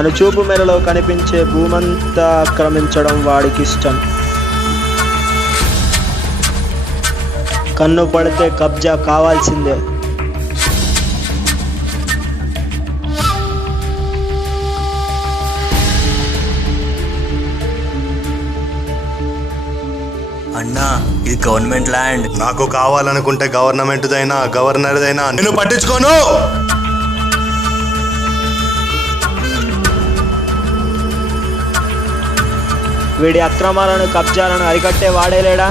కనుచూపు మేరలో కనిపించే భూమంతా ఆక్రమించడం వాడికిష్టం. కన్ను పడితే కబ్జా కావాల్సిందే. అన్నా, ఇది గవర్నమెంట్ ల్యాండ్. నాకు కావాలనుకుంటే గవర్నమెంట్దైనా గవర్నర్దైనా నేను పట్టించుకోను. వీడి అక్రమాలను కబ్జాలను అరికట్టే వాడేలేడా?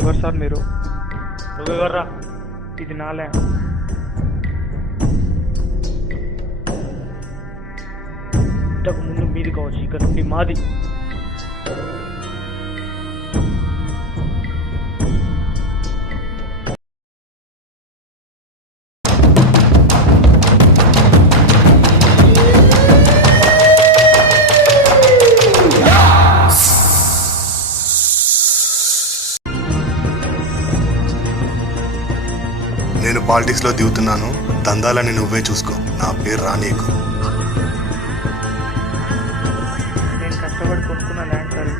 ఎవరు సార్ మీరు? నువ్వెవర్రా? ఇది నా ల్యాండ్. ఇంతకు ముందు మీది కావచ్చు, ఇక్కడ నుండి మాది. నేను పాలిటిక్స్లో దిగుతున్నాను. దందాలని నువ్వే చూసుకో. నా పేరు రానీకు. నేను కష్టపడి కొనుక్కున్న ల్యాండ్ సార్.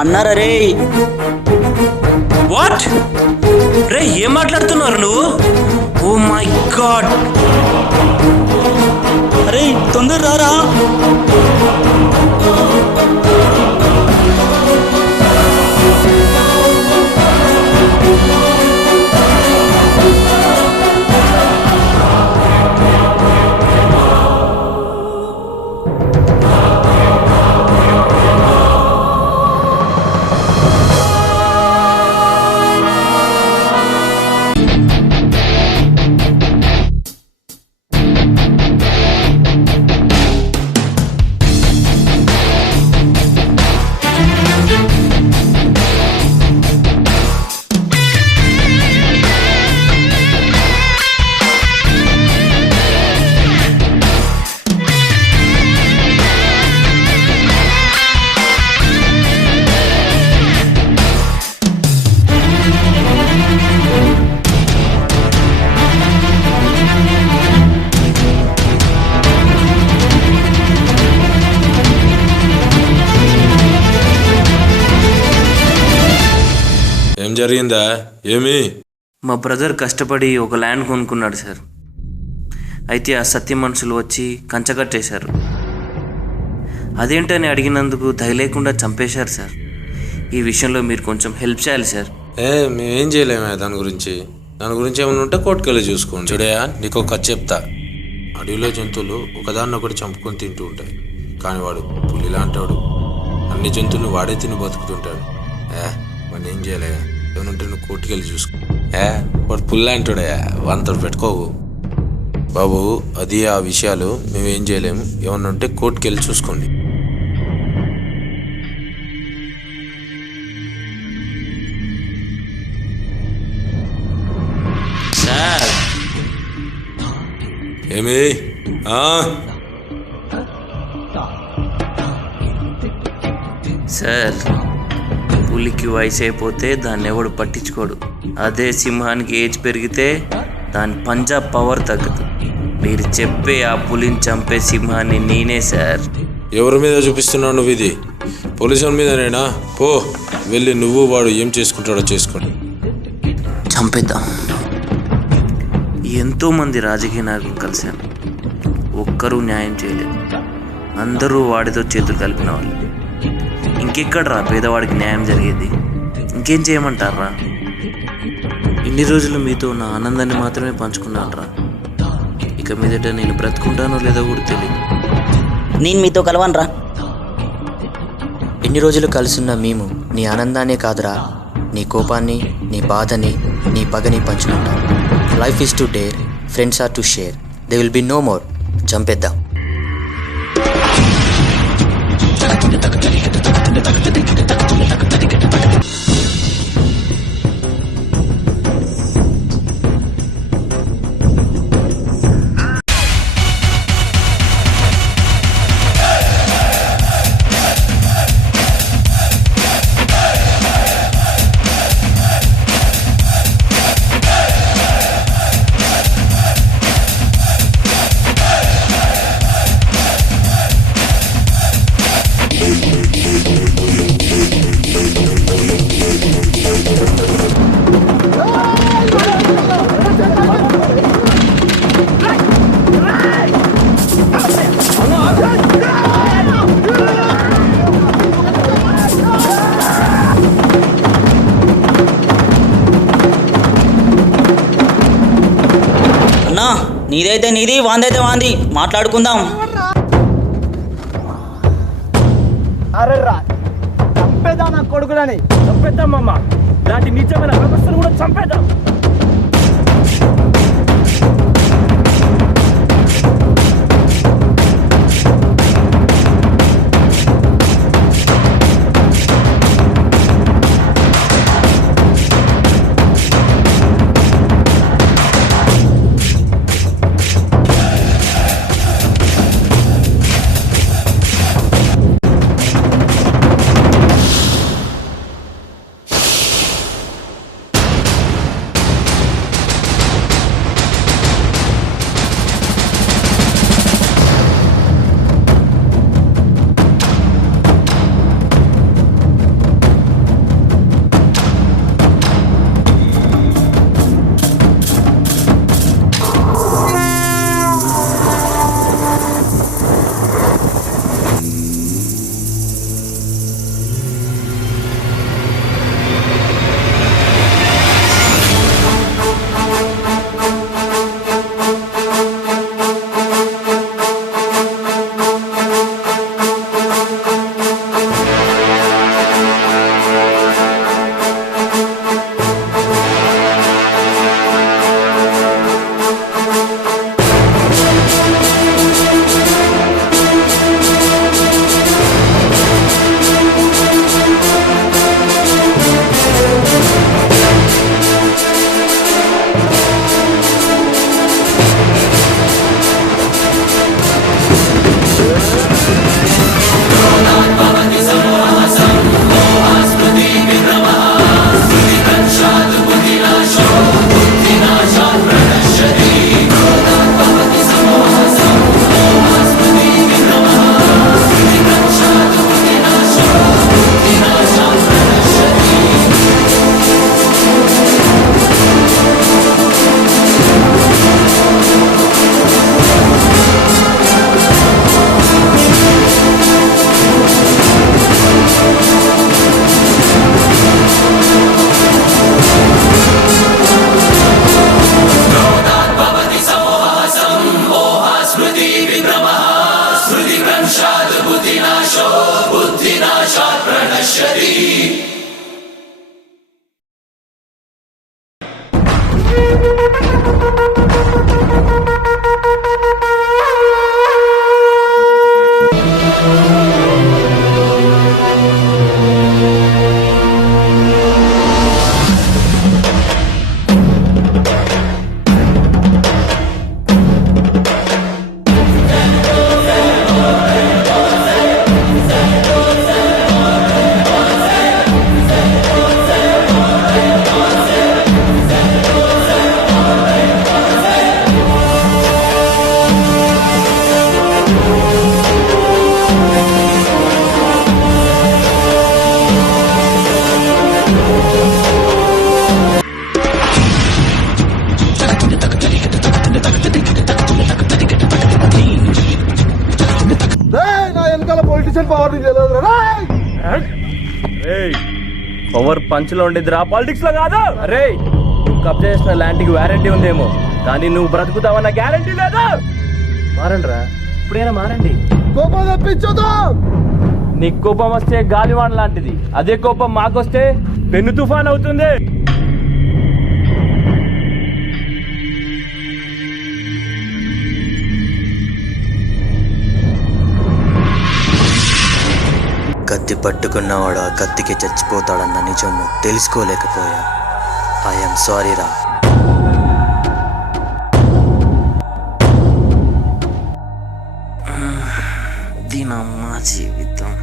అన్నారా రే? వాట్ రే, ఏం మాట్లాడుతున్నారు నువ్వు? Oh my god! అరే తొందర రారా. ఏం జరిగిందా? ఏమి? మా బ్రదర్ కష్టపడి ఒక ల్యాండ్ కొనుక్కున్నాడు సార్. అయితే ఆ సత్య మనుషులు వచ్చి కంచగట్టేశారు. అదేంటని అడిగినందుకు దయ లేకుండా చంపేశారు సార్. ఈ విషయంలో మీరు కొంచెం హెల్ప్ చేయాలి సార్. మేమేం చేయలేమే దాని గురించి. ఏమైనా ఉంటే కోర్టుకెళ్ళి చూసుకోండి. చూడయా, నీకు ఒక కథ చెప్తా. అడవిలో జంతువులు ఒకదాన్నొకటి చంపుకొని తింటూ ఉంటాయి, కానీ వాడు పులిలా అంటాడు. అన్ని జంతువులను వాడే తిని బతుకుతుంటాడు. వాడిని ఏం చేయలే, ఏమనుంటే నువ్వు కోర్టుకెళ్ళి చూసుకో. వాడు పుల్లా అంటాడయా, వాంతో పెట్టుకోవు బాబు. అది ఆ విషయాలు మేమేం చేయలేము, ఏమన్నా ఉంటే కోర్టుకెళ్ళి చూసుకోండి. సార్ ఏమి సార్, పులికి వయసు అయిపోతే దాన్ని ఎవడు పట్టించుకోడు. అదే సింహానికి ఏజ్ పెరిగితే దాని పంజా పవర్ తగ్గదు. మీరు చెప్పే ఆ పులిని చంపే సింహాన్ని నేనే సార్. ఎవరి మీద చూపిస్తున్నావు నువ్వు ఇది? పోలీసుల మీదనేనా? పో, వెళ్ళి నువ్వు వాడు ఏం చేసుకుంటాడో చేసుకోండి. చంపేద్దాం. ఎంతోమంది రాజకీయ నాయకులు కలిశాను, ఒక్కరూ న్యాయం చేయలేదు. అందరూ వాడితో చేతులు కలిపిన వాళ్ళు. ఇంకెక్కడరా పేదవాడికి న్యాయం జరిగేది? ఇంకేం చేయమంటారా? ఇన్ని రోజులు మీతో నా ఆనందాన్ని మాత్రమే పంచుకున్నాను రా. ఇక మీదట నేను బ్రతుకుంటానో లేదో కూడా తెలియదు. నేను మీతో కలవనరా. ఎన్ని రోజులు కలుసున్న మేము నీ ఆనందాన్నే కాదురా, నీ కోపాన్ని, నీ బాధని, నీ పగని పంచుకుంటాం. Life is to dare, friends are to share, they will be no more. చంపేద్దాం. అన్నా, నీదైతే నీది, వాందైతే వాంది, మాట్లాడుకుందాం. అరే రా, చంపేద్దాం నా కొడుకులని. చంపేద్దాం అమ్మ, ఇలాంటి నిజమైన వ్యవస్థను కూడా చంపేద్దాం. పవర్ పంచ్లో ఉండేది రా, పాలిటిక్స్ లో కాదు. అరే నువ్వు కబ్జా చేసిన ల్యాండ్కి వారంటీ ఉందేమో, కానీ నువ్వు బ్రతుకుతావన్న గ్యారంటీ లేదు. మారండి రా, ఇప్పుడైనా మారండి. కోపం తెప్పించదు. నీ కోపం వస్తే గాలివాన్ లాంటిది, అదే కోపం మాకొస్తే పెను తుఫాన్ అవుతుంది. కత్తి పట్టుకున్నవాడు ఆ కత్తికి చచ్చిపోతాడన్న నిజం తెలుసుకోలేకపోయా. ఐఎమ్ సారీ రా. దీనమ్మా జీవితం.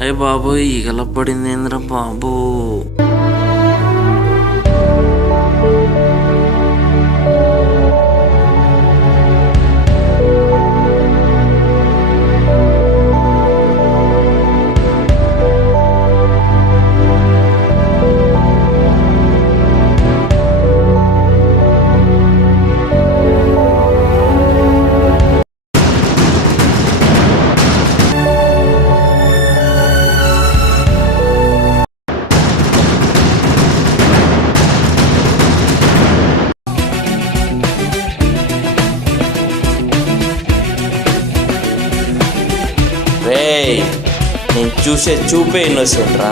అయ్య బాబు, ఈగల పడింది ఏంద్ర బాబు. నేను చూసే చూపే ఇన్నోసెంట్ రా,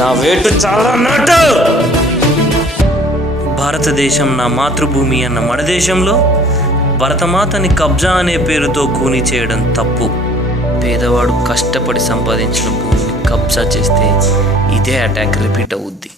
నా వేటు చాలా నాటు. భారతదేశం నా మాతృభూమి అన్న మన దేశంలో భరతమాతని కబ్జా అనే పేరుతో కూని చేయడం తప్పు. పేదవాడు కష్టపడి సంపాదించిన భూమిని కబ్జా చేస్తే ఇదే అటాక్ రిపీట్ అవుద్ది.